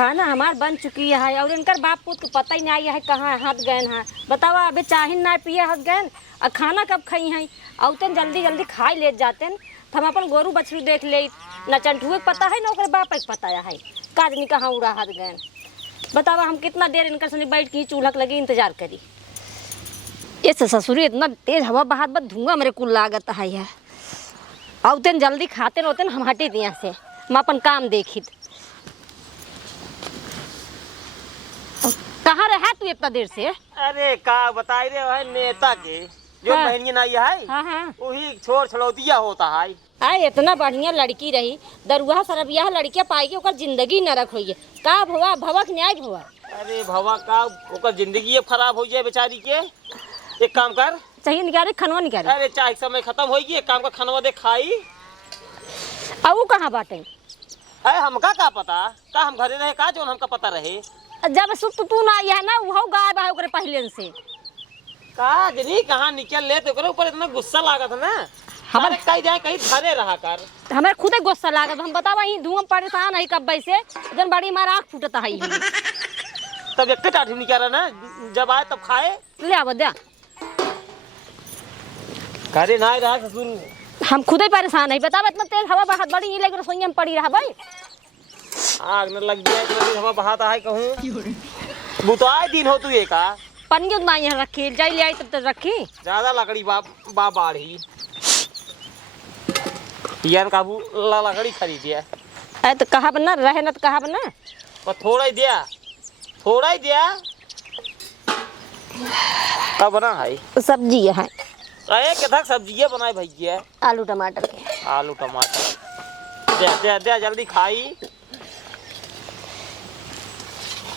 खाना हमार बन चुकी है और इनकर बाप पुत को पता ही नहीं है कहाँ हाथ गए हैं। बतावा अबे चाहिन ना पिए हाथ गए और खाना कब खाई हैं और तन जल्दी जल्दी खाई ले जाते हैं। हम अपन गोरू बछरू देख ले न चंटुए के पता है न ओकर बाप के पता है काजनी कहाँ उड़ा हाथ गए। बतावा हम कितना देर इनकर सनी बैठ के चूल्हा लगी इंतजार करी। ये ससुरी इतना तेज हवा बहात बस धुआं मेरे कुल लागत है और तन जल्दी खाते रहते हम हटे दिया से हम अपन काम देखी। कहाँ रहा तू इतना देर से? अरे का बताई रे है नेता के जो हाँ। बहनिया नहीं है हाँ वही छोड़ छड़ौतिया होता है। आए इतना बढ़िया लड़की रही दरुआ सरबिया लड़कियां पाई ओकर जिंदगी नरक होइए का भवा भवक न्याय भवा। अरे भवा का ओकर जिंदगी अब खराब हो जाए बेचारी के। एक काम कर चाहिए निकाले खनवा निकाले। अरे चाय समय खत्म हो गई एक काम का खनवा दे खाई। अब वो कहाँ बाटे? अरे हमका का पता का हम घरे रहे का जो हमका पता रहे। जब सुत तू ना आई है ना वो गायब है ओकरे पहले से का जनी कहाँ निकल ले तो ओकरे ऊपर इतना गुस्सा लागत ना हमारे कहीं जाए कहीं धरे रहा कर। हमारे खुदे गुस्सा लागत हम बतावा ही धुआं परेशान है कब से जन बड़ी मार आँख फूटता है। तब एक टाठी निकल रहा ना जब आए तब खाए ले आवा दे घरे ना रहा ससुर हम खुदे परेशान है। बतावा इतना तेज हवा बहुत बड़ी लगी रसोई में पड़ी रहा भाई आग न लग गया इतना दिन हवा बहाता है कहूँ वो तो आए दिन हो तू ये का पन्नी उतना यहाँ रखी जाई ले आई तब तक रखी ज्यादा लकड़ी बाप बाढ़ी यार काबू लकड़ी खरीदिया अरे तो कहा बना रहे ना तो कहा बना पर थोड़ा ही दिया कब बना है सब्जी है अरे कितना सब्जी बनाए भैया आलू टमाटर के आलू टमाटर दे जल्दी खाई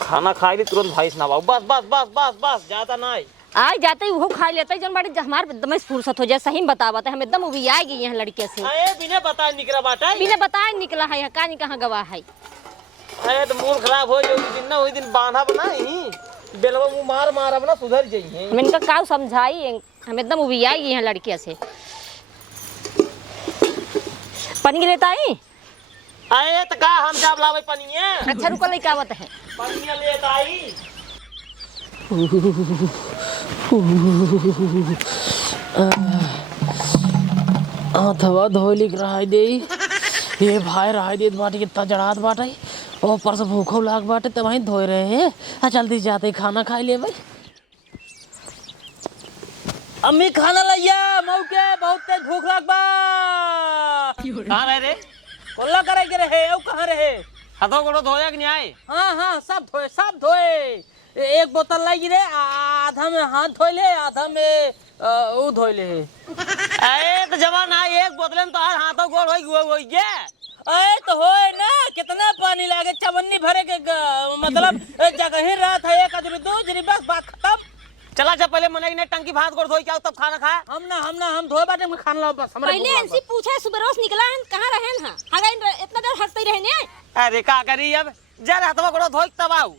खाना खाई ली तुरंत भाई सुना बस ज्यादा नहीं आज जाते ही वो खा लेते जन बाड़ी हमारे एकदम फुर्सत हो जाए सही में बतावत है हम एकदम उभी आ गई हैं लड़के से। अरे बिना बताए निकला बाटा बिना बताए निकला है कहानी कहाँ गवाह है। अरे तो मूड खराब हो जो दिन ना वही दिन बांधा बना ही बेलवा मुंह मार अपना सुधर जाइए। हम इनका काव समझाई हम एकदम उभी आ गई हैं लड़के से। पनीर लेता है अरे तो का हम जाब लावे पनिया अच्छा रुको लेके आवत है पनिया लेता आई थवा धोली रहा दे ये भाई रहा दे बाटे कितना जड़ात बाटे और पर से भूखो लाग बाटे तो वहीं धोए रहे हैं। जल्दी जाते खाना खा ले भाई। अम्मी खाना लैया मौके बहुत तेज भूख लाग बा। कहाँ रहे रे कोल्ला करे के रहे औ कहाँ रहे? हाथों गोड़ो धोया कि नहीं आए? हाँ सब धोए एक बोतल लगी रे आधा में हाथ धोए ले आधा में वो धोए ले। अरे तो जवान है एक बोतल में तो हाथों गोड़ हो गया अरे तो होए ना कितना पानी लागे चवन्नी भरे के मतलब जगह ही रात है एक आदमी दो जरी बस बात खत्म। चला जा पहले मने ने टंकी भात गोड़ धोई क्या तब खाना खाए। हम धोए बाटे में खाना लाओ बस पहले ऐसी पूछे सुबह रोज निकला है कहाँ रहे हैं हगा इतना देर हंसते रहने। अरे का करी अब जरा हाथवा गोड़ धोई तब आऊ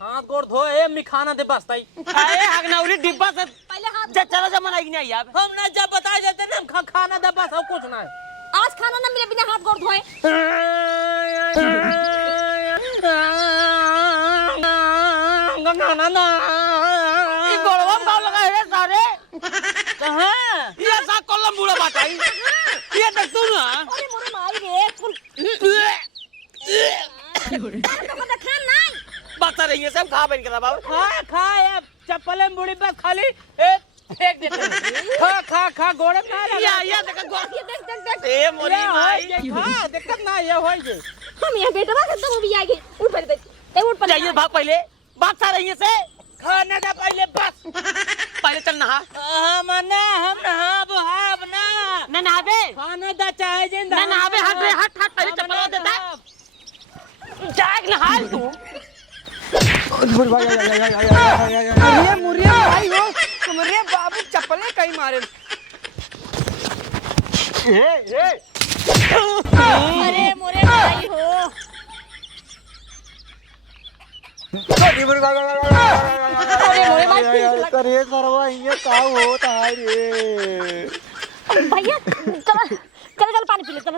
हाथ गोड़ धोए मी खाना दे बस तई। अरे हगनौरी डिब्बा से पहले हाथ जा चलो जा मनाई नहीं यार हम ना जब बता जाते ना हम खाना दे बस और कुछ ना आज खाना ना मिले बिना हाथ गोड़ धोए। ना ई गोड़वा में लगा है सारे कहां ये सा कोलम बुड़ा बाटाई ये देख तू ना अरे मोरे माई रे कुल तो देखा नहीं बता रही है सब खा बन के बाबू खा अब चप्पल में बुड़ी बस खाली फेंक देते खा गोड़े में ना लगा या देख गोड़ ये देख ए मोरी माई हां दिक्कत ना ये होई जे हम यहाँ बेटवा एकदम उभी आ गई उठ पड़े ते उठ पड़े जाइए भाग पहले बात सा रही है से खाना दे पहले बस पहले चल नहा हम नहाब ना नहाबे खाना दा चाहे जे ना नहाबे हट पहले चप्पल दे दे जाग नहा तू अरे मुरिया भाई हो तुम्हारे बाबू चप्पलें कहीं मारे। अरे मोरे भाई हो अरे मोरे भाई करे सरवा ये का होता है रे भैया चल पानी पी ले चल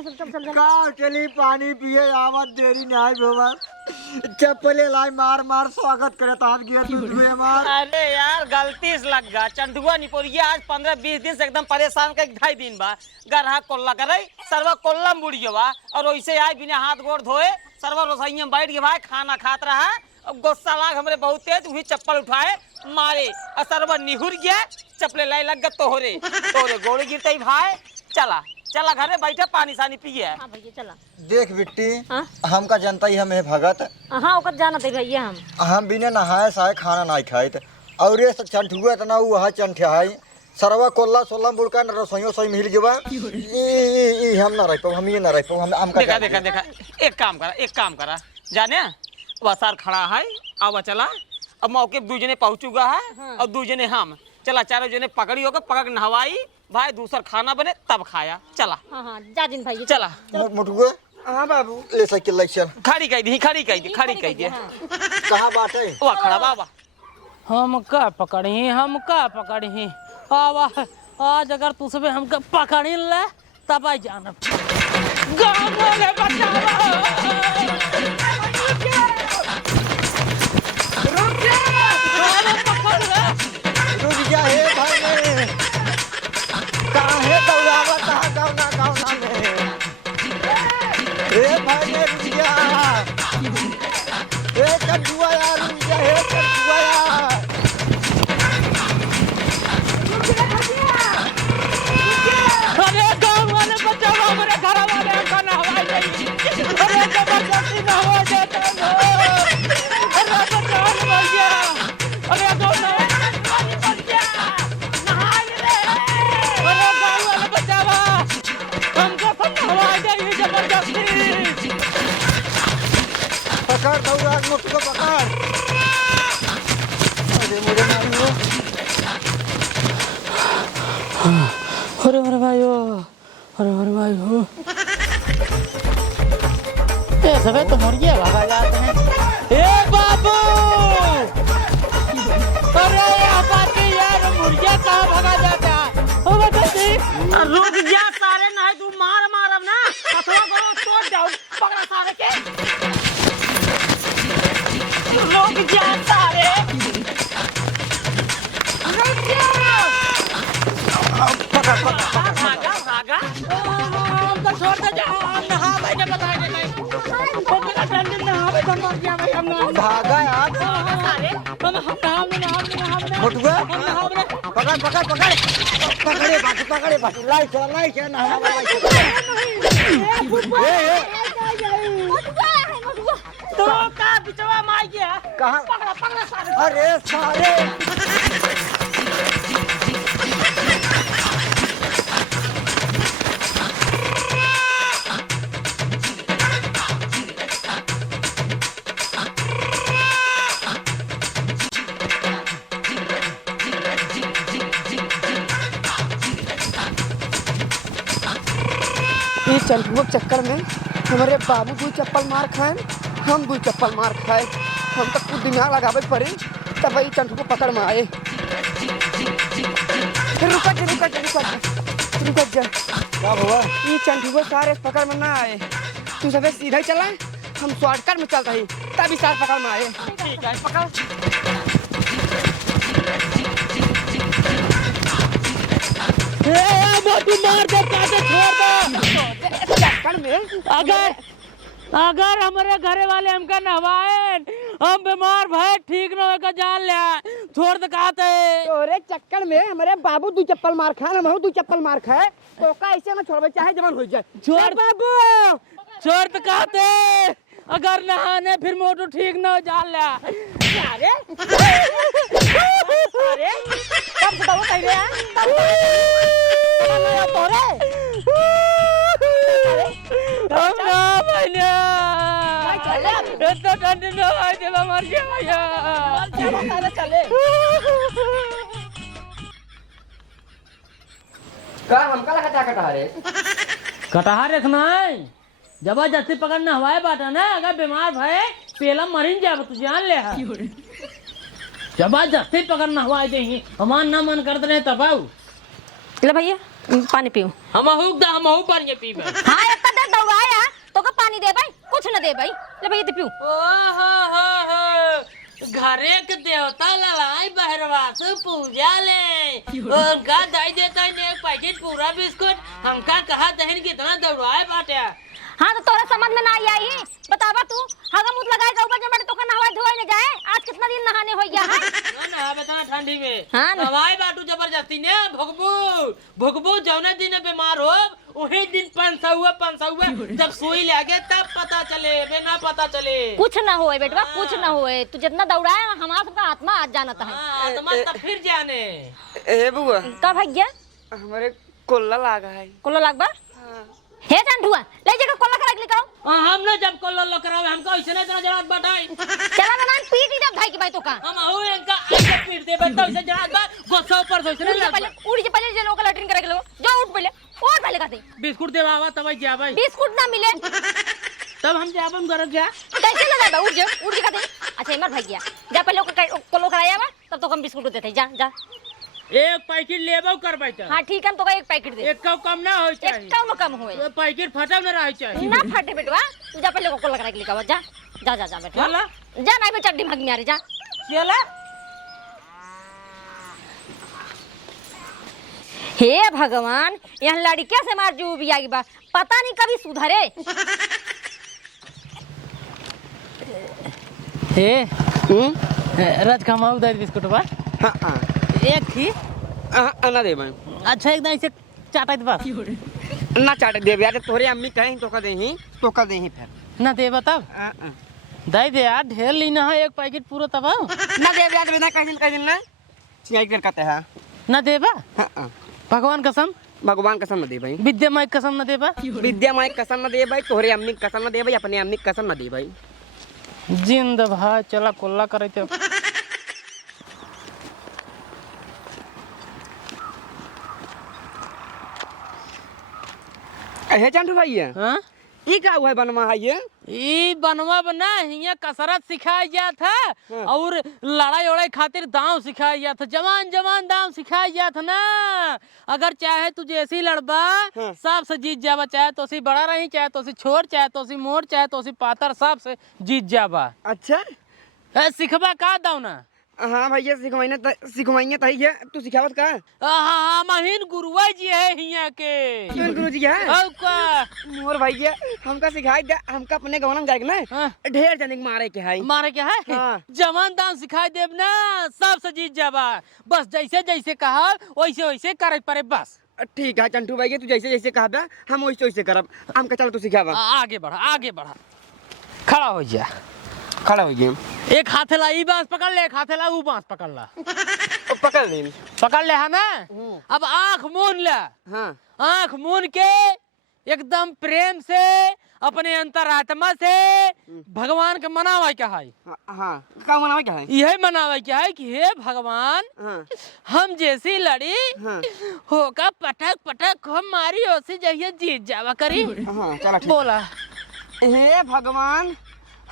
का चली पानी पिए आवत देरी नहीं बाबा चप्पले लाई मार मार स्वागत करे तार गया तुझे मार। अरे यार गलती से लग गया चंदुआ निपोरिया आज 15-20 दिन से एकदम परेशान कर 2.5 दिन बा गरहा कोल्ला करे सरवा कोल्ला मुड़ी गवा और वैसे आए बिना हाथ गोड़ धोए सरवा रसोई में बैठ गया भाई खाना खात रहा अब गुस्सा लाग हमरे बहुत तेज वही चप्पल उठाए मारे और सरवा निहुर गया चप्पले लाई लग गया तोहरे गोड़ गिरते भाई चला चला घरे बैठे पानी सानी पिए। हाँ भैया चला। देख बिट्टी हाँ? हमका जनता ही हमें भगत हाँ ओकर जाना थे भैया हम बिना नहाए साए खाना नहीं खाए और ये चंठुआ तना वहाँ चंठियाई सरवा कोल्ला सोल्ला बुड़का न रसोइयों सही मिल गया हम ना रह पाओ हम ये ना रह पाओ हम देखा एक काम करा जाने वसार खड़ा है आवा चला अब मौके पे 2 जने पहुंचूगा है और 2 जने हम चला 4 जने पकड़ी होगा पकड़ नहवाई भाई दूसरा खाना बने तब खाया चला। हाँ जा दिन भाई चला मुटुआ। हाँ बाबू ले साइकिल लाई चल खड़ी कह दी कहाँ बात है वहाँ खड़ा बाबा हम का पकड़ी आवा आज अगर तुझसे हमका पकड़ी ले तब आई जाना गाँव वाले रुक जा हे भाई ने कहाँ है दौड़ावा कहाँ गाँव में हे भाई ने रुक जा हे चंदुआ यार रुक जा हे चंदुआ यार अरे गाँव वाले बचाओ हमारे घर वाले हमका नहवाई नहीं अरे जबरदस्ती नहवा देते हो अरे बचाओ भैया अरे दो अरे गाँव वाले बचाओ हमको सब नहवाई देंगे जबरदस्ती पकड़ दौड़ा मुठ को पकड़ अरे मुझे मारो अरे भाई ये सब तो मुर्गिया भगा जाते हैं ए बाबू अरे यहाँ पाती यार मुर्गिया कहाँ भगा जाता हो बताती रुक जा सारे ना तू मार अब ना अथवा करो तोड़ जाओ पकड़ा सारे के रुक जा सारे भागा हमको छोड़ दे जाओ हम नहा भाई ने बताया नहीं तो मेरा ठंडी नहा भाई बन गया भाई हम नहा भागा यार सारे हम नहा मुटुआ पकड़े बाकी लाई चल नहाना तो का बिचवा मार गया कहाँ पकड़ा सारे अरे सारे ये चंटुआ के चक्कर में हमारे बाबू 2 चप्पल मार खाए हम 2 चप्पल मार खाए हम तक कुछ दिमाग लगावे पड़ी तब वही चंटुआ पकड़ में आए रुक जा क्या हुआ ये चंटुआ सारे पकड़ में ना आए तू सब सीधा ही चला हम शॉर्टकट में चल रही तभी सारे पकड़ में आए ठीक है पकड़ मोटू मार दे काटे छोड़ दे चक्कर में अगर हमारे घरे वाले हमका नहवाए हम बीमार भाई ठीक न होगा जान लिया छोड़ दे कहते तोरे चक्कर में हमारे बाबू 2 चप्पल मार खाए हम 2 चप्पल मार खाए तो का ऐसे ना छोड़बे चाहे जवान हो जाए छोड़ बाबू छोड़ दे कहते अगर नहाने फिर मोटू ठीक न हो जान लिया अरे कब बताओ कह रहे हैं हम ना भैया इतना ठंडी न हो जब मर गया भैया चले का हमका लगा कटा रे कटहा रखना है जबरदस्ती पकड़ना हवाए बाटा ना अगर बीमार भय पेला मरीन जाब तू जान ले जबरदस्ती पकड़ना हवाए दे हमार ना मन करते रहे तब आओ ले भैया पानी पियो हम पानी पीबे हाँ एक दे दौड़ाया तो का पानी दे भाई कुछ न दे भाई, ले भाई ये पियो। घरे के देवता लड़ाई बहरवा से पूजा ले उनका दे देता है एक पैकेट पूरा बिस्कुट, हमका कहा दहन कितना दौड़ाए बाटे। हाँ तो तोरा समझ में ना आई, बतावा तू हगा मुंह लगाए के ऊपर जब तो का नहाए धोए न जाए, आज कितना दिन नहाने हो गया है ना बता ठंडी में हाँ ना। हवाई बाटू जबरदस्ती ने भुगबू जौना दिन बीमार हो वही दिन पंसौआ जब सुई लगे तब पता चले, बिना पता चले कुछ ना होए बेटवा, कुछ ना होए, तू जितना दौड़ाए हमारा सबका आत्मा आज जानता है। आत्मा तब फिर जाने। ए बुआ का भैया हमारे कोल्ला लागा है। कोलो लागबा हे चंदुआ ले जगह कोल्ला करा के लिखाओ। हम ना जब कोल्ला लो करावे हमको ऐसे ना इतना जरात बताई चला ना नान पीट ही दे भाई की भाई तो का हम हो इनका ऐसे पीट दे बता ऐसे जरात बा गुस्सा ऊपर से उड़ी से पहले जे लोग लैट्रिन करे के लो जो उठ पहले और पहले का दे बिस्कुट देवावा तब जा भाई बिस्कुट ना मिले तब हम जाबम घर जा कैसे लगा बा उठ के का दे। अच्छा इमर भैया जा पहले कोलो कराया बा तब तो हम बिस्कुट देते जा जा एक पैकेट लेबो कर बैठा। हां ठीक है तो का एक पैकेट दे, एक कम ना हो चाहिए, एक कम होए पैकेट फटा ना रहे चाहिए ना फटे बेटवा। तू जा पहले कोलो करा के लिखावा जा जा जा जा बेटा चला जा नहीं बे चड्डी भाग में आ रे जा चला। हे भगवान यहाँ लड़किया से मार जू भी आगी बा, पता नहीं कभी सुधरे। हे राज कमाल दे बिस्कुट बा हां एक थी ना दे मैं अच्छा एकदम ऐसे चाटत बा ना चाट दे यार, तोरे अम्मी कहीं तो का देही फिर ना दे तब दे दे यार, ढेर लेना है एक पैकेट पूरा तब ना दे यार, बिना कहीं ना चिंगाई कर कहते हैं ना देबा हां भगवान कसम, भगवान कसम न दे भाई, विद्यामय कसम न देबा, विद्यामय कसम न दे भाई, तोहरे अम्मी कसम न दे भाई, अपने अम्मी कसम न दे भाई। जिंद भाई चला कोल्ला करे तो हे चंटू भाई है हां ई का हुआ बनवा है ये ई बनवा बना हिया कसरत सिखाया गया था और लड़ाई उड़ाई खातिर दांव सिखाया गया था, जवान दांव सिखाया गया था ना। अगर चाहे तू जैसी लड़बा सबसे जीत जाबा, चाहे तो सी बड़ा रही, चाहे तो सी छोर, चाहे तो सी मोर, चाहे तो सी पातर, सबसे जीत जाबा। अच्छा सिखबा का दाव ना। हाँ भैया सिखवाइए तही है, तू सिखावत का हाँ महीन गुरुआ जी है हिया के गुरु जी है औ का मोर भैया हमका सिखाई दे, हमका अपने गवनम जाए ना हाँ। ढेर जने के मारे के है मारे क्या है हाँ। जवान दान सिखाई देब ना सबसे जीत जाबा, बस जैसे जैसे कहा वैसे वैसे करे पड़े बस। ठीक है चंटू भाई तू जैसे जैसे कहबा हम वैसे वैसे करब, हमका चल तू सिखावा। आगे बढ़ा खड़ा हो जा, खड़ा हो गए, एक हाथे ला ई बांस पकड़ ले, एक हाथे ला ऊ बांस पकड़ ला, पकड़ ले पकड़ ले है ना। अब आंख मूंद ले, हाँ आंख मूंद के एकदम प्रेम से अपने अंतरात्मा से भगवान के मनावा क्या है। हाँ का मनावा क्या है, यही मनावा क्या है कि हे भगवान हाँ हम जैसी लड़ी हाँ होका पटक पटक हम मारी ओसे जहिया जीत जावा करी। हाँ चला ठीक। बोला हे भगवान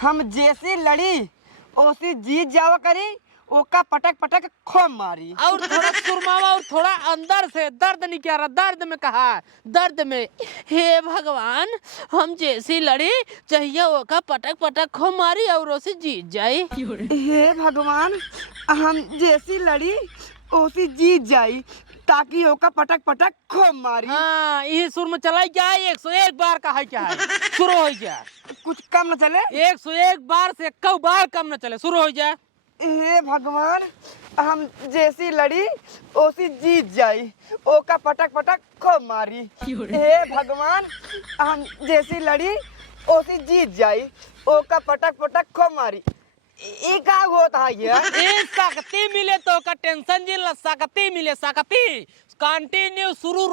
हम जैसी लड़ी ओसी जीत जावा करी, ओका पटक पटक खूब मारी। और थोड़ा सुरमावा और थोड़ा अंदर से दर्द निकल रहा, दर्द में कहा, दर्द में हे भगवान हम जैसी लड़ी चाहिए ओका पटक पटक खूब मारी और उसे जीत जाई। हे भगवान हम जैसी लड़ी ओसी जीत जाई, ताकि ओका पटक पटक खूब मारी। हाँ ये सुर में चलाई क्या है, 101 बार का है क्या है, शुरू हो जा, कुछ कम न चले, 101 बार से 1 बार कम न चले, शुरू हो जाए। हे भगवान हम जैसी लड़ी ओसी जीत जाई, ओका पटक पटक खूब मारी। हे भगवान हम जैसी लड़ी ओसी जीत जाई, ओका पटक पटक खूब मारी। ये का होता है ये शक्ति मिले तो का टेंशन जिला, शक्ति मिले शक्ति कंटिन्यू शुरू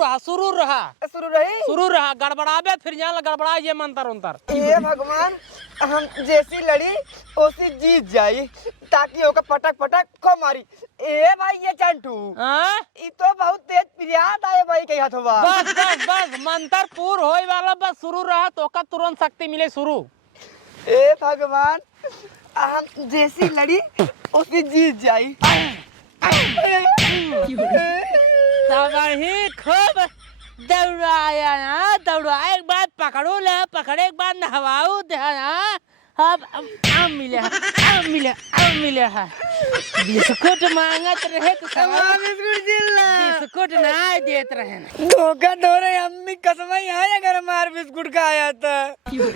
रहा गड़बड़ाबे फिर यहाँ गड़बड़ा ये मंतर उंतर। हे भगवान हम जैसी लड़ी ओसी जीत जाई, ताकि ओका पटक पटक खूब मारी। ए भाई ये चंटू ये तो बहुत तेज पिरियाद आए भाई के हाथवा। बस मंतर पूर्ण होए वाला, बस शुरू रहा तो का तुरंत शक्ति मिले शुरू। हे भगवान हम जैसी लड़ी उसी जीत जाई। खूब दौड़ाया, दौड़ा एक बार पकड़ू ले, पकड़े के बाद नहवाऊ दे। अब मिले है बिस्कुट मांगत रहे तो बिस्कुट ना देत रहे। धोखा दो रहे अम्मी कसम है अगर हमार बिस्कुट खाया था।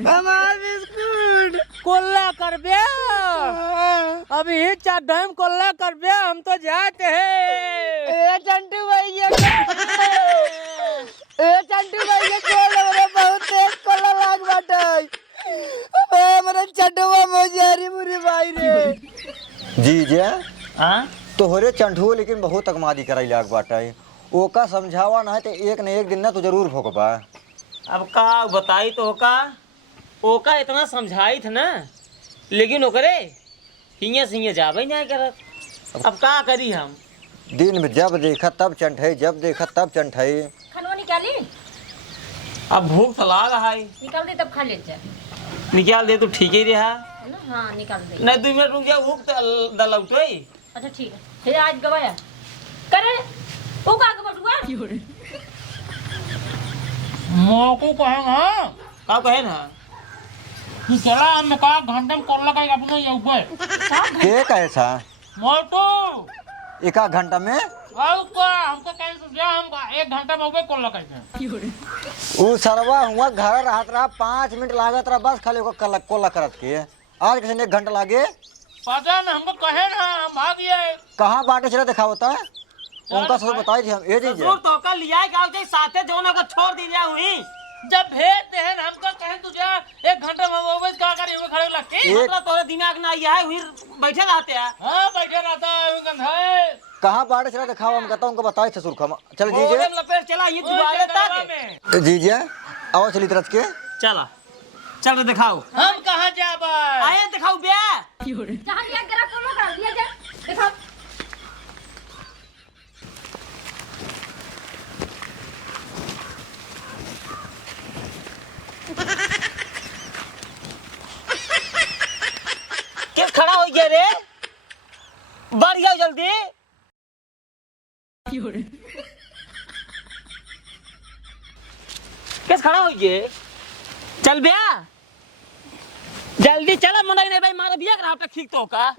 हमार बिस्कुट कोल्ला कर बे, अभी चार टाइम कोल्ला कर बे, हम तो जाते हैं। चंटू भैया कोल्ला बहुत तेज कोल्ला लाग बाटे। मेरे चंटुआ मोजारी मुरी भाई रे। जीजा हाँ तोहरे चंठुओ लेकिन बहुत अकमादी कराई लाग बाटे। ओका समझावा ना तो एक न एक दिन ना तो जरूर भोगबा। अब का बताई तो ओका इतना समझाई था ना, लेकिन ओकरे हिंगे सिंगे जाबे नहीं करत। अब का करी हम? दिन में जब देखा तब चंठे, जब देखा तब चंठे। खानवा निकाली, अब भूख तो लाग है, निकाल दे तब खा ले जा। निकाल दे तो ठीक ही रहा। है ना? हाँ निकाल दे। नहीं 2 मिनट रुक जा, भूख दलौटोई। अच्छा ठीक है, फिर आज गवाया करे वो का बटुआ मोको कहेगा का कहे ना कि चला हम का घंटे में कोल्ला का अपने ऊपर के कैसा मोटू एका घंटा में हमको कैंसिल दिया। हम 1 घंटा में ऊपर कोल्ला कैसे उ सरवा हुआ घर रहत रहा 5 मिनट लागत रहा बस खाली ओका कोला करत के। आज किसी ने 1 घंटा लागे पता न हमको कहे ना, हम भाग गए। कहाँ बाटे चला दिखावता उनका सब बताई थी हम ए जी ससुर तो का लिया गाँव के साथे जोना को छोड़ दिया हुई। जब भेजते हैं हमको कहे तुझे 1 घंटा में वो का करे हुए खड़े लगे। मतलब तोरे दिमाग ना आया है, हुई बैठे रहते हैं। हां बैठे रहता है गंधाए। कहाँ बाटे चला दिखावा हम कहता उनको बताई थे सुरखा चल ओरे जीजे लपेट चला ये दुआरे तक जीजे आओ चली तरफ के चला चल दिखाओ। हम कहां जाबा आए दिखाओ बे जहां लिया गरा को लगा दिया जा। देखो किस खड़ा हो गया रे, बढ़ जाओ जल्दी। किस खड़ा हो गए, चल बे जल्दी चला। मनाई नहीं भाई मारा बिया करा पे ठीक तो का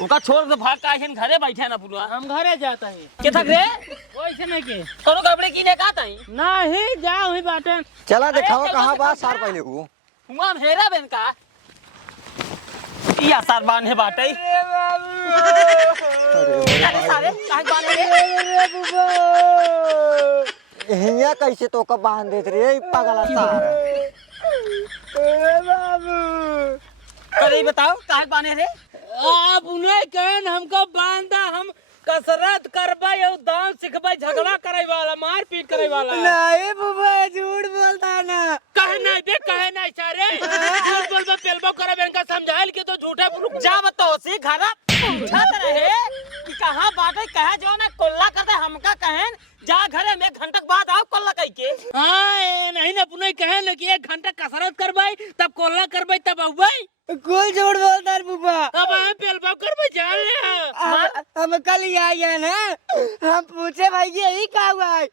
ओका छोड़ दे, भाग का आखिर घरे बैठे ना पूरा। हम घरे जाता है के थक रे वैसे नहीं के कोनो कपड़े की ने का ताई नहीं जाओ ही बाटे। चला दिखावा कहाँ बात सार पहले हूँ हुआ हेरा बेन का या सार बान है बाटे। अरे सारे काहे बाने रे हिया कैसे तो का बांध देत रे पागला सार करे बताओ काहे बाने रे। आप उन्हें कहन हमको बांधा, हम कसरत करबा यो दांव सिखबा, झगड़ा करे वाला, मार पीट करे वाला। नहीं बुबा झूठ बोलता ना। कहे नहीं बे, कहे नहीं सारे झूठ बोलबा पेलबो करे बेन का समझाइल के तो झूठा बोलू। जा बताओ सी घरा पूछत रहे कि कहां बाटे, कहे जो ना कोल्ला करते हमका कहन जा घरे में 1 घंटा बाद आओ कोल्ला कह के। हां नहीं ना पुनः कहे न कि 1 घंटा कसरत करबाई तब कोल्ला करबाई तब आउबाई। कोई झूठ बोलता है बुबा। अब हम पेलबा करबा जान ले। हम कल आए ना, हम पूछे भाई यही का हुआ है,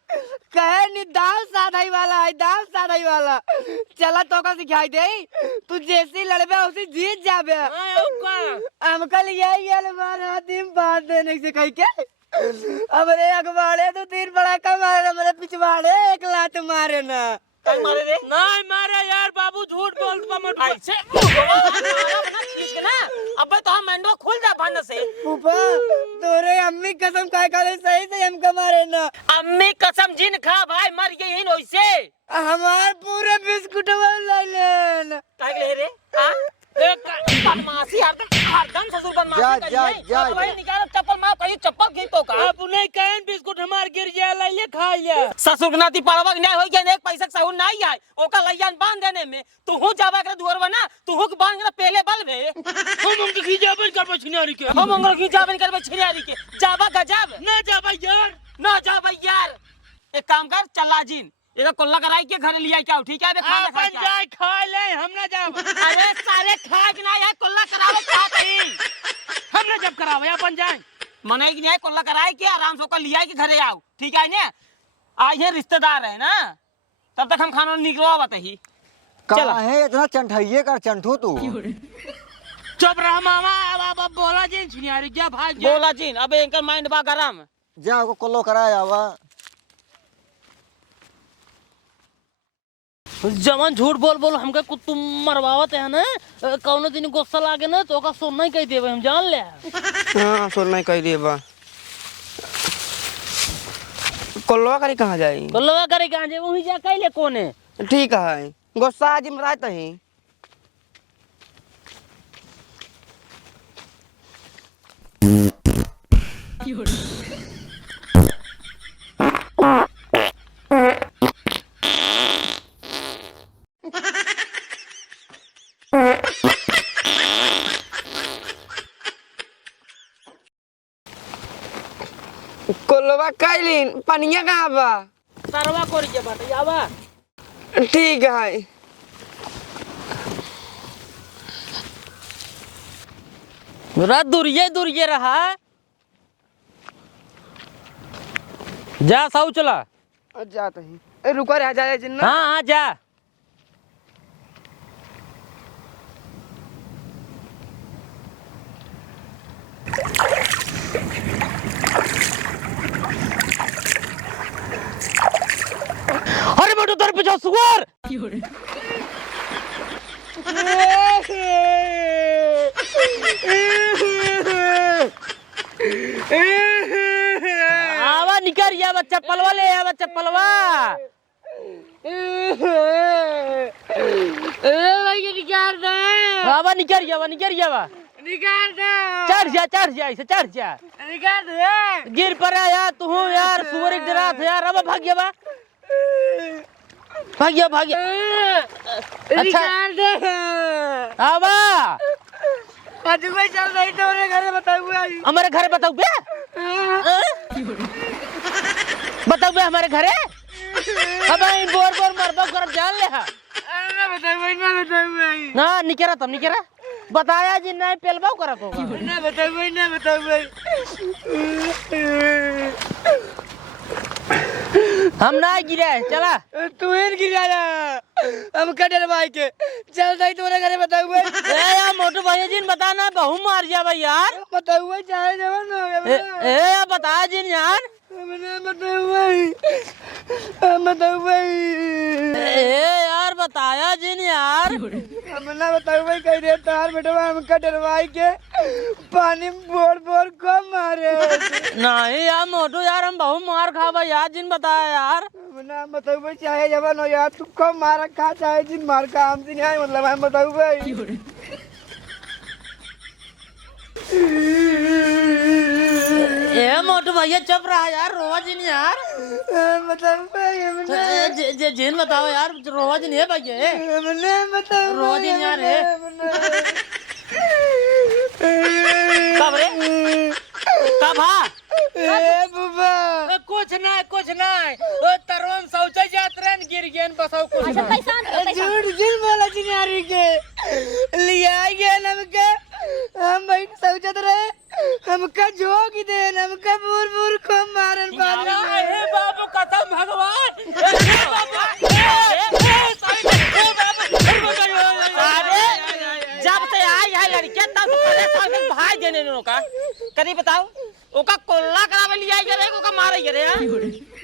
कहे नहीं दाल साधाई वाला है, दाल साधाई वाला। चला तो का सिखाई दे, तू जैसी लड़बे उसी जीत जाबे। हम कल यही मारा दिन बात देने से कह के हमारे अखबारे तो 3 पड़ाका मारे, हमारे पिछवाड़े 1 लात मारे ना। काहे मारे रे? नहीं मारे यार बाबू, झूठ बोलता मत। ऐसे खींच के ना अबे तो हम मंडो खुल जा बन से। फूफा तोरे अम्मी कसम खाए खाले सही से हमको मारे ना। अम्मी कसम जिन खा भाई मर गई यही वैसे। हमार पूरे बिस्कुट ले लेन। काहे के ले रे? हां बदमाशी हरदम ससुर बदमाशी जा भाई निकाल चप्पल मार कहियो चप्पल की तो का। अब नहीं कहन बिस्कुट हमार गिर जाए ले खा ले। ससुर के नाती पड़वा नहीं होई के एक पैसा सहू नहीं आए ओका लैयान बांध देने में तू हूं जाबा के दुआर बना, तू हूं के बांध के पहले बलबे। हम उनके खिजाबन करबे छिनारी के, हम उनके खिजाबन करबे छिनारी के। जाबा गजब ना जाबा यार, ना जाबा यार। एक काम कर चला जिन एका कोल्ला कराई के घर लिया क्या ठीक है? खाना खा अपन जाए खा ले, हम ना जाब। अरे सारे खा के ना यार कोल्ला करावे क्या कहीं हम ना जब करावे अपन जाए मने की नहीं कोल्ला कराए के आराम से ओका लिया के घरे आओ ठीक है ना। आज ये रिश्तेदार है ना तब तक हम खाना निकलवा बताही। चला। काहे इतना चंठाइए कर चंठू तू? चुप रहा मामा, अब बोला जी सुनियारी क्या भाग जा। बोला जी अब इनका माइंड बा गरम। जा को कोल्लो कराया आवा। जवन झूठ बोल बोल हमका कुत्तू मरवावत है ना, कौनो दिन गुस्सा लागे ना तो ओका सुनना ही कह देबे, हम जान ले। हाँ सुनना कह दिए बा। कोल्लवा करी कहाँ जाई? कोल्लवा करे कहाँ जे वही जा कैले कोने। ठीक है, गुस्सा आज मरात ही। कोल्लवा कैलिन पनिया कहाँ बा? तरवा कोरी जे बाटे आवा। ठीक है। रात दूरिये रहा। जा साउ चला। जाते ही रुको रह जाए जिन्ना। हाँ हाँ जा। अरे बेटो तेरे पीछे सुअर। आवा निकर या बच्चा पलवा ले या बच्चा पलवा। आवा निकर या चढ़ जा इसे चढ़ जा। गिर पड़ा यार तू यार, सुअर एक डरा था यार। अब भाग गया भाग गया। अच्छा आवा चल रही तो घर बताऊ। हमारे घर बताऊ बे, बताऊ बे हमारे घरे। अब बोर बोर मरबा कर जान ले। ना बताऊ ना निकेरा तब निकेरा बताया जी नहीं पेलबाऊ करा को। ना बताऊ। हम ना गिरे चला। तू इन गिराया हम कटर भाई के चल रही तुम्हारे घर बताऊ। ए यार मोटू भाई जी बताना बहु मार जा भाई यार। बताऊ चाहे जवान ए बता जी यार। बताऊ ए यार बताया जी यार। हमने बताऊ भाई कह रहे तार बेटा हम कटर भाई के पानी बोर बोर को मारे। नहीं यार मोटू यार हम बहु मार खावा यार जिन बताया यार। हमने बताऊ भाई चाहे जवान हो यार तू कम मार खा चाहे जिन मार का हम दिन है मतलब हम बताऊ भाई। ए मोटू भैया चुप रहा यार, रोवा जी नहीं यार। बताऊ भाई जिन बताओ यार, रोवा जी नहीं है भैया। हमने बताऊ रोवा जी नहीं यार है। कब रे कब हाँ बुबा कुछ ना तरवन शौचा यात्रा गिर गए बसाओ कुछ अच्छा ना। पैसा झूठ जिन बोला चिनारी के लिया गया हमके। हम भाई सोचत रहे हमका जोग दे हमका बुर बुर को मारन पानी हे बाबू कसम भगवान। जब से आई है लड़कियां तब से परेशान कर भाई देने का करी बताओ। ओका कोल्ला करावे लिया गया रे, ओका मारे गया रे।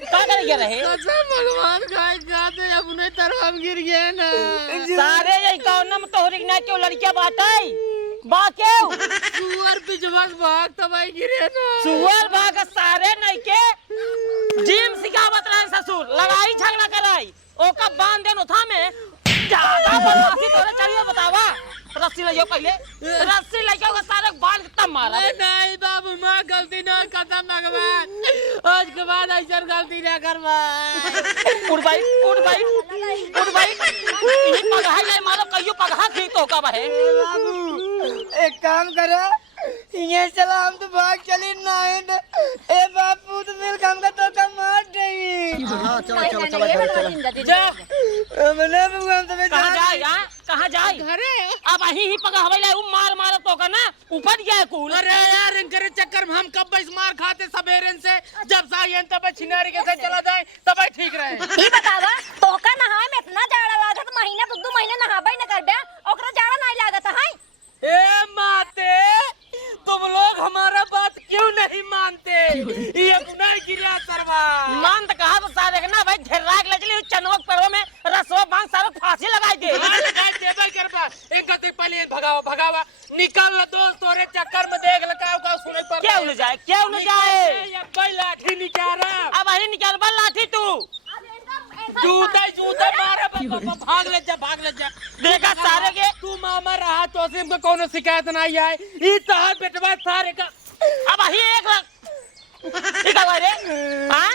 का करे गया रहे? कसम भगवान खाए जाते अपने तरफ गिर गए ना। सारे ये कौन में तोहरी ना क्यों लड़कियां बाटई बा क्यों? सुअर पिछवा भाग तबाई गिरे ना। सुअर भाग सारे नहीं के जिम सिखावत रहे ससुर, लड़ाई झगड़ा कराई ओका बांध देनो था में ज्यादा बदमाशी तोरे चलिए बतावा। रस्सी ले पहले रस्सी लेके वो सारे बाल तब मारा। नहीं बाबू माँ गलती ना कसम भगवान, आज के बाद ऐसा गलती ना करवा। उड़ भाई ये पगहा ले मारो कहियो पगहा थी तो का बहे। एक काम करे ये चला हम तो भाग चली ना ए बापू तो मिल काम का तो का मार देगी। हां चला जा हमने बुआ हम तो कहां जाए यार कहां जाए घरे अब ही पगहा हवेला उ मार तो का ना ऊपर गया कूल। अरे यार इनके चक्कर में हम कब बस मार खाते सबेरन से, जब सायन तब छिनारी के से चला जाए तब ठीक रहे। ई बतावा तो का ना महीने नहाबे न करबे ओकरा जाड़ा नहीं लागत है। ए माते, तुम लोग हमारा बात क्यों नहीं मानते? ये अपना गिरा सरवा। मान तो कहा तो सारे ना भाई झर्राक ले चली चनवक पेड़ों में रसवा बांध सारा फांसी लगाई दे। लगाई देबे करबा। इनका तो पहले भगावा भगावा निकाल लो दोस्त, तोरे चक्कर में देख लगा का सुने पर क्या उड़ जाए क्या उड़ जाए। ये कोई लाठी निकाल रहा। अब अही निकाल बा लाठी तू। जूता जूता मारे भाग ले जा। देखा सारे के तू मामा रहा तो से हमको कोनो शिकायत नहीं आए। ई तो है बेटवा सारे का। अब अही एक लाख ठीक है रे। हां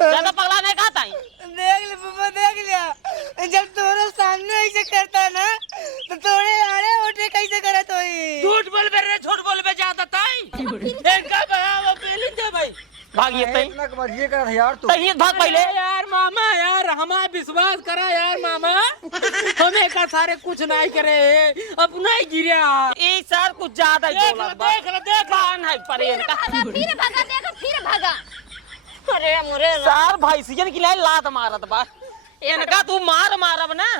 ज्यादा पगला नहीं खाता है। देख ले पापा देख लिया, जब तोरे सामने ऐसे करता है ना तो तोरे आड़े उठे कैसे करे तो ही। झूठ बोल बे रे, झूठ बोल बे ज्यादा ताई। इनका बहाव पहले दे भाई। भागिए तई इतना कमरिए कर यार तू। तई भाग पहले यार मामा यार हमारा विश्वास करा यार मामा। हमें का सारे कुछ नहीं करे अपना ही गिरा। ई सर कुछ ज्यादा ही बोला देख बान है परेन का। फिर भागा देखो फिर भागा। अरे मोरे सार भाई सीजन की लात मारत बा। इनका तू मारब ना।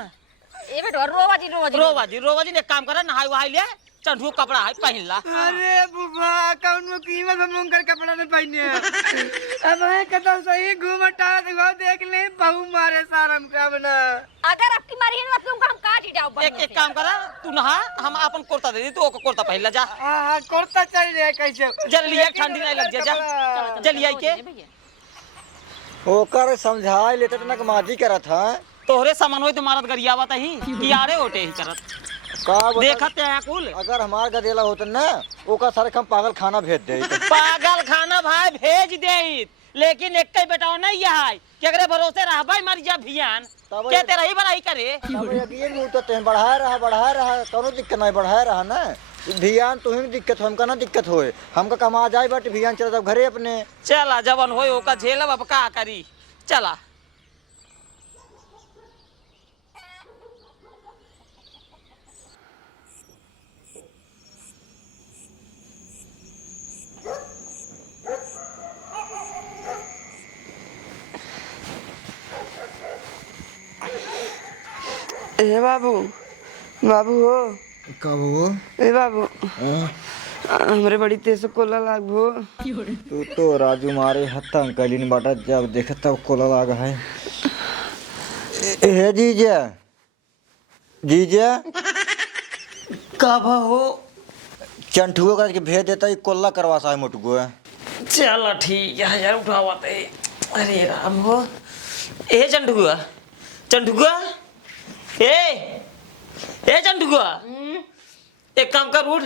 ए बेटा रोवाजी ने काम करा नहाई वहाई ले चंडू कपड़ा है पहन ला। अरे बुबा कौन में कीमत हम उनकर कपड़ा नहीं पहने। अब है कदम सही घूमटा देखो देख ले बहु मारे सारम का बना। अगर आपकी मारी है ना आपको हम काट ही डाउ। एक काम करा तू नहा हम अपन कुर्ता दे दी तू ओका कुर्ता पहन ला जा। हां कुर्ता चल जाए कैसे जल्दी एक ठंडी नहीं लग जा जल्दी आई के ओकर समझाए लेते तना माजी करत है। तोहरे सामान होई तो मारत गरियावत ही कि यारे ओटे ही करत का बता- देखत है कुल। अगर हमार गदेला होत ना ओका सारे हम पागल खाना भेज दे। पागल खाना भाई भेज दे लेकिन एक कई बेटाओ नहीं है कि अगर भरोसे रह भाई मर जा भियान तब के तेरा ही बड़ाई करे। अब ये मुंह तो तें बढ़ा रहा कोनो दिक्कत नहीं बढ़ा रहा ना। भियान तुम्हें भी दिक्कत हो हमका ना दिक्कत होए। हमका कमा जाए बट भियान चला जब घरे अपने। चला जवन होई ओका झेलब अब का करी चला। ए बाबू बाबू हो कब हो ए बाबू हमरे बड़ी तेज कोला लागबो। तू तो राजू मारे हत्ता कलीन बाटा जब देखता कोला लाग है। ए जीजा कब हो चंठुआ का के भेज देता कोल्ला करवा सा है मोटुगो। चलो ठीक है यार उठावत है। अरे राम हो ए चंडुआ ए चंडुआ एक काम कर उठ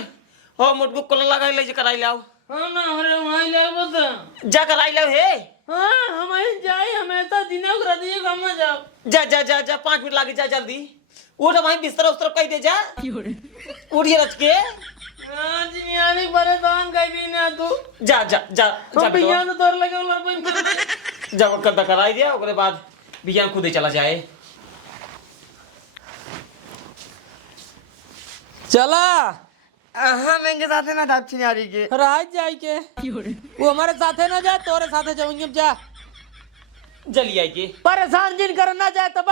हो मुझको कोला लगाई ले कराई लाओ। हां ना अरे वहीं ले बता। जा कराई लाओ हे। हां हम ही जाए हमेशा दिनों रात ये काम में जाओ। जा 5 मिनट लागे जा जल्दी उठ वहीं बिस्तर उस्तर कह दे जा उठ ये रच के। आज यानी परेशान कर भी ना तू। जा बियान तो तोर लगे वाला बन जब कर कराई दिया ओकरे बाद बियान खुद ही चला जाए। चला हम इनके साथ ना दाप छिनारी के राज जाए के वो हमारे साथे ना जा तोरे साथे जाऊंगी जा। जल्दी आई के परेशान जिन करना जाए तब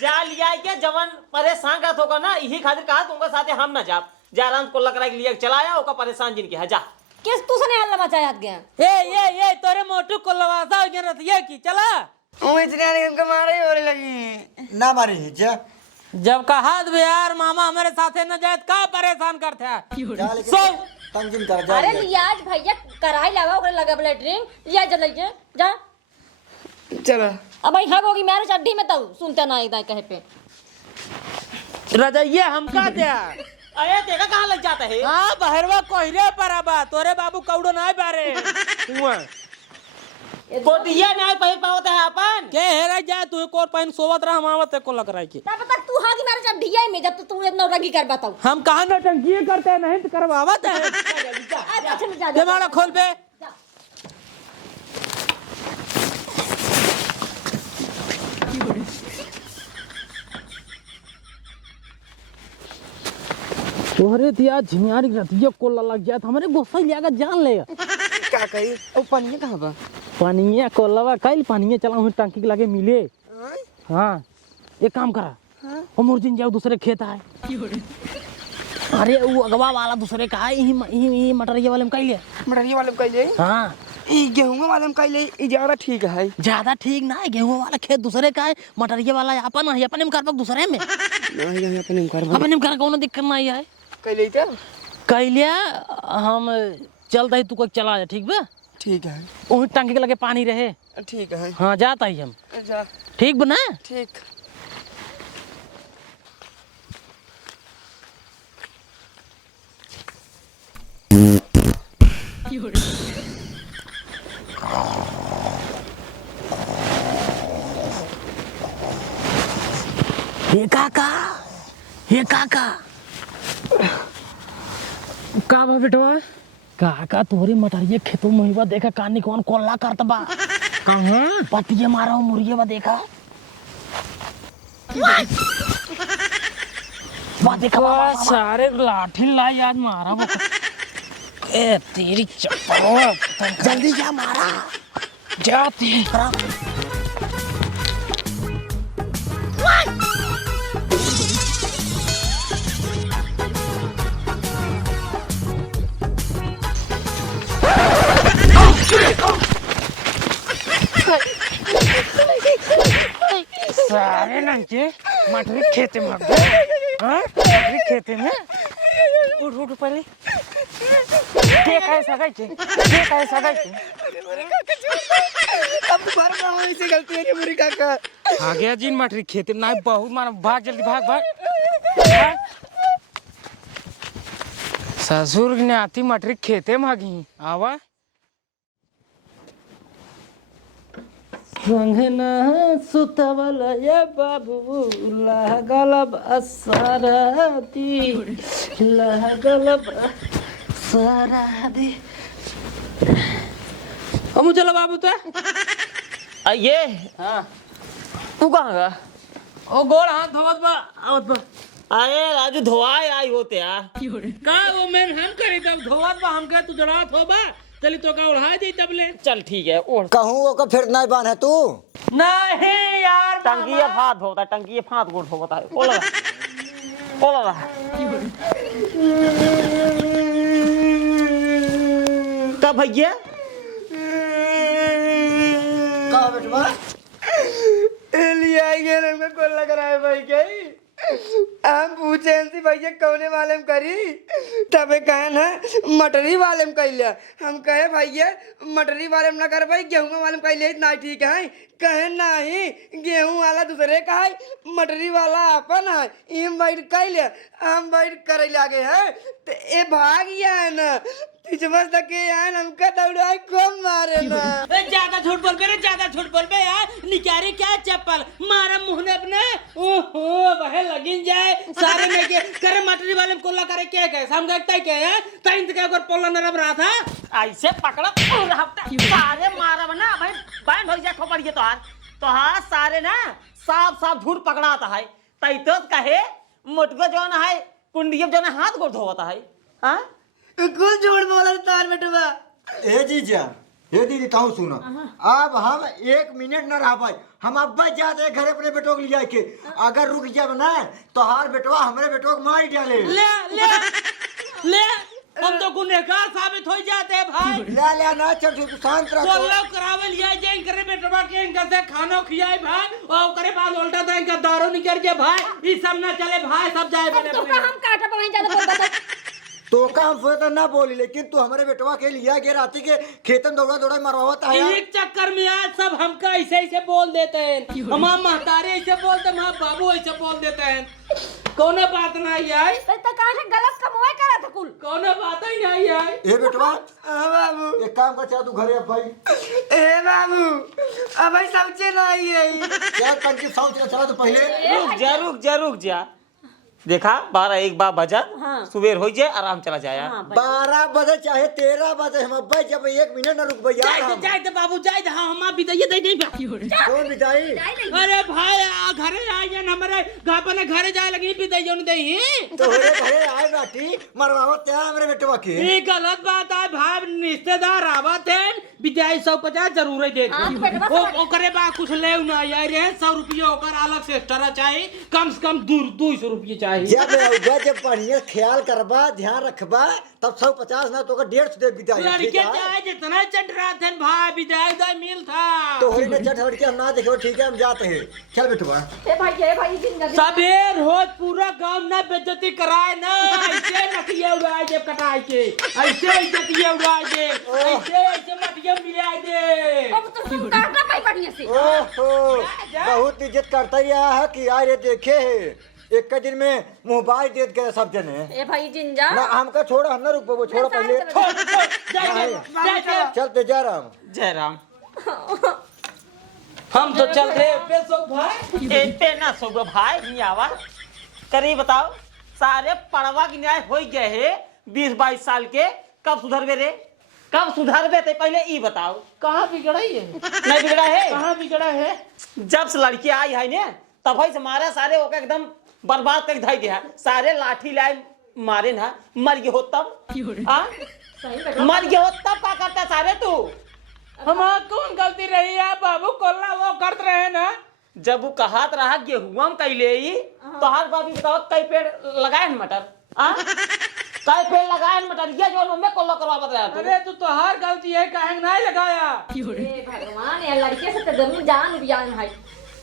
जा लिया के जवन परेशान का होगा ना यही खातिर कहा तुमके साथे हम ना जा जा आराम को लकड़ा के लिए चलाया ओका परेशान जिन के है जा। किस तू सने हल्ला मचाया गया। ये तोरे मोटू को लवासा हो गया रतिया की चला। वो इतने हमको मारे ही होने लगी। ना मारी जा जब कहा यार मामा हमारे साथे न जाए का परेशान करते हैं सो तंजिम कर जा। अरे लियाज भैया कराई लगा ओकरे लगा ब्लेटरिंग लिया चल जा। चलो अब भाई हग होगी मेरे चड्डी में तो सुनते ना इधर कहे पे रजैया हम का दे। अरे देखा कहाँ लग जाता है। हां बहरवा कोहरे पर आबा तोरे बाबू कौड़ो ना बारे हुआ कोटिया नहीं पहन पावत है अपन के हेरा जा तू कोर पहन सोवत रहा हमावत को लग रहा है कि तब तक तू हागी मेरे चड्डी में जब तू इतना रंगी कर बताओ। हम कहां नौटंकी करते हैं नहीं तो करवावत है। अच्छा जा जमाना खोल बे तोहरे दिया झियारी रतिया कोला लग जात हमरे गोसा लियागा जान ले क्या कही ओ पानी कहां बा पानिया कोलावा कल पानिया चला हूं टंकी के लागे मिले। हां एक काम करा वो मुर्जिन जाओ दूसरे खेत है। अरे वो अगवा वाला दूसरे का है, यही मटरिया वाले में कइले। मटरिया वाले में कइले? हाँ ई गेहूं वाले में कइले, ई ज्यादा ठीक है। ज्यादा ठीक ना है, गेहूं वाला खेत दूसरे का है, मटरिया वाला अपन है, अपने में कर दूसरे में। नहीं हम अपने में करब। अपने में कर कोनो दिक्कत नहीं है। कइले त कइले हम चलते ही तू को चला जा, ठीक बा? ठीक है। वही टंकी के लगे पानी रहे। ठीक है। हाँ जाता ही हम। जा। ठीक बना? ठीक। ये काका, ये काका का बा बेटवा? काका तोरी मटरिये खेतों में हुआ देखा, कानी कौन कोल्ला करत बा? कहाँ पतिये मारा मुर्गे बा देखा? बा देखा बा सारे लाठी लाई आज मारा बा। ए तेरी चप्पल, जल्दी जा मारा जाती है। सारे लंचे मटरी खेते में मटरी खेते में उठ उठ पहले देखा है सगाई थे, देखा है सगाई थे। अब बार बार ऐसे गलती है रे मेरी काका। आ गया जिन मटरी खेते में, ना बहुत मारा, भाग जल्दी भाग भाग। ससुर ने आती मटरी खेते में भागी आवा। संगना सुतवल या बाबू लागल बसरती, लागल बसरती। हम चलो बाबू तो ये हाँ तू कहाँ गया? ओ गोड़ हाथ धोवत बा आवत बा। अरे राजू धोआए आई होते यार। का वो मैन हम करी तब धोवत बा, हम कह तू जड़ात हो बा, चली तो का उड़ा दे तबले। चल ठीक है ओढ़। कहूँ ओका फिर नहीं बांध है तू। नहीं यार टंकी फात होता है, टंकी फात गोड़ होता है। ओ लगा, ओ लगा। तब भैया का बेटवा लिया गया हमको कॉल लग रहा है भाई गई। हम पूछे इनसे भैया कौने वाले में करी, तबे कहे ना मटरी वाले में कैले। हम कहे भैया मटरी वाले में ना कर भाई, गेहूं वाले में कैले ना ठीक है। कहे नहीं गेहूं वाला दूसरे का है, मटरी वाला अपन है। हम बैठ कैले, हम बैठ करे लागे है तो ए भाग गया है ना पिछमस तक के यार हमका दौड़ाई कम मारे ना। ज्यादा झूठ बोल बे रे, ज्यादा झूठ बोल बे यार। निकारे क्या चप्पल मारा मुंह ने अपने। ओहो बहे लगिन जाए सारे में के करे मटरी वाले में कोल्ला करे क्या कहे हम गए क्या है तइन के ऊपर पोला नरम रहा था। ऐसे पकड़ा सारे मारा बना भाई बैन हो जा खोपड़िए तोहार सारे ना साफ साफ झूठ पकड़ाता है। तई तो कहे मोटको जो ना है कुंडियम जो ना हाथ गोड़ धोता है। हां कुल जोड़ बोला तार बेटवा। ए जीजा हे दीदी ताऊ सुनो, अब हम 1 मिनट न रह पाए। हम अब जाते घर अपने बेटो को लिया के, अगर रुक जाब ना तो हार बेटवा हमारे बेटो को मार डाले। ले ले ले हम तो गुनहगार साबित हो जाते हैं भाई। ला ला ना चल तू शांत रह। कोल्ला करावे लिया जे करे बेटवा के इनका से खाना खियाए भाई, और करे बाद उल्टा तो इनका दारू निकल के भाई। ई सब ना चले भाई, सब जाए बने तो का हम काटा पर वहीं ज्यादा बोल बता। तो काम सोचा ना बोली, लेकिन तू हमारे बेटवा के लिया के राती के खेतन दौड़ा दौड़ा मरवाता है। एक चक्कर में आज सब हमका ऐसे ऐसे बोल देते हैं, हमारे महतारे ऐसे बोलते हैं, हमारे बाबू ऐसे बोल देते हैं। कौन बात नहीं आई तो कहां से गलत कमाई करा था कुल, कौन बात ही नहीं आई। ए बेटवा हाँ बाबू एक काम कर, चल तू घरे अब भाई। ए बाबू अब भाई समझे नहीं है क्या करके साउथ चला तो पहले रुक जा देखा 12-1 बार बजा। हाँ। सुबेर हो जाए आराम चला जाया। 12 बजे चाहे 13 बजे हम अब जब 1 मिनट न रुक भैया। जाए तो बाबू जाए तो हाँ हम बिताइए दे नहीं। कौन बिताई? अरे भाई घरे आए जन हमारे अपने घरे जाए लगी बिताइए नहीं दे तो होरे घरे आए बाटी मरवावत त्या हमरे बेटवा के। ये गलत बात है भाई, रिश्तेदार आवत है विद्याई 150 जरूर दे हाँ, तो बेटवा ओ सब- ओकरे बा कुछ ले ना यार रे 100 रुपया ओकर अलग से एक्स्ट्रा चाहिए कम से कम 200 रुपया चाहिए जब आऊगा जब बढ़िया ख्याल करबा ध्यान रखबा तब 150 ना तो 150 दे बिताई लड़के चाहे जितना चट रहा थे भाई विद्याई दा मिल था तो होई ना चट हट के हम ना देखो ठीक है हम जाते हैं चल बेटवा ए भाई जिंदगी सबेर रोज पूरा गांव ना बेइज्जती कराए ना ऐसे नटिया उड़ाए दे कटाई के ऐसे इज्जतिया उड़ाए दे ऐसे मटिया मिलाए दे अब तो तुम काटना पाई बढ़िया से ओहो बहुत इज्जत करता ही है कि यार ये देखे है एक के दिन में मोबाइल दे के सब जने ए भाई जिंजा ना हमका छोड़ हम ना रुको वो छोड़ पहले चलते जा रहा हूँ जय राम। हम तो चल रहे पे सो भाई एते ना सोगो भाई नहीं आवा करी बताओ सारे पड़वा की न्याय हो गए है 20-22 साल के कब सुधरबे रे कब सुधरबे ते पहले ई बताओ कहाँ बिगड़ा है नहीं बिगड़ा है कहाँ बिगड़ा है जब से लड़की आई है ने तब से मारा सारे ओके एकदम बर्बाद कर धाई दिया सारे लाठी लाए मारे ना मर गए हो तब आ मर गए हो तब का करता सारे तू हमारा कौन गलती रही है बाबू कोल्ला वो करते रहे ना जब वो कहात रहा गेहुआ में कैले ही तो हर बात बताओ कई पेड़ लगाए हैं मटर आ कई पेड़ लगाए हैं मटर ये जो मैं कोल्ला करवा बता रहा अरे तो हर गलती है काहे नहीं लगाया ए भगवान ये लड़के से तो जरूर जान बियान भाई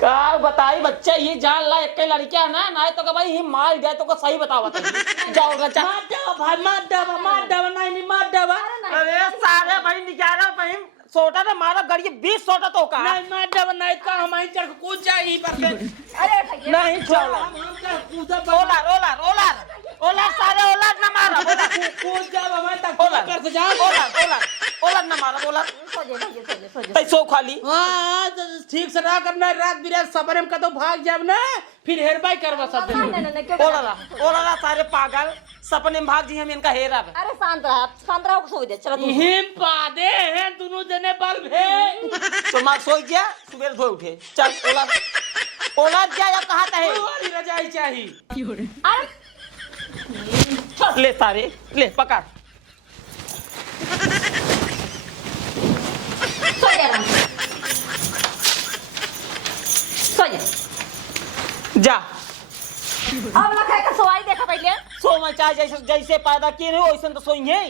का बताई बच्चे ये जान ला एक लड़किया ना ना तो का भाई ही मार दे तो को सही बताओ जाओ रचा मार दवा भाई मार दवा नहीं मार दवा अरे सारे भाई निकारा भाई सोटा तो मारा गड़ी 20 सोटा तो का नहीं मार दवा नहीं तो हमारी चढ़ कूद जाएगी पर अरे भैया नहीं छोड़ा कूदा ओला सारे ओला ना मारा बोला कूद जा हमारे तक ओला कर से जा ओला ना मारा बोला सो जा भैया सो जा तै सो खाली हाँ तो ठीक से ना करना रात बिरात सफर में कतो भाग जाब ना फिर हेरबाई करवा सब दिन नहीं क्यों ओला सारे पागल सपने में भाग जी हम इनका हेरा अरे शांत रहो सो जा चलो तुम हिम पादे हैं दोनों जने बल भे तो मार सो गया सुबह धो उठे चल ओला क्या या कहा है वाली रजाई चाहिए अरे ले सारे ले पकड़ सो जा राम सो जा जा अब लखा का सोई देखा पहले सो मैं चाहे जैसे जैसे पैदा किए हो वैसे तो सोई है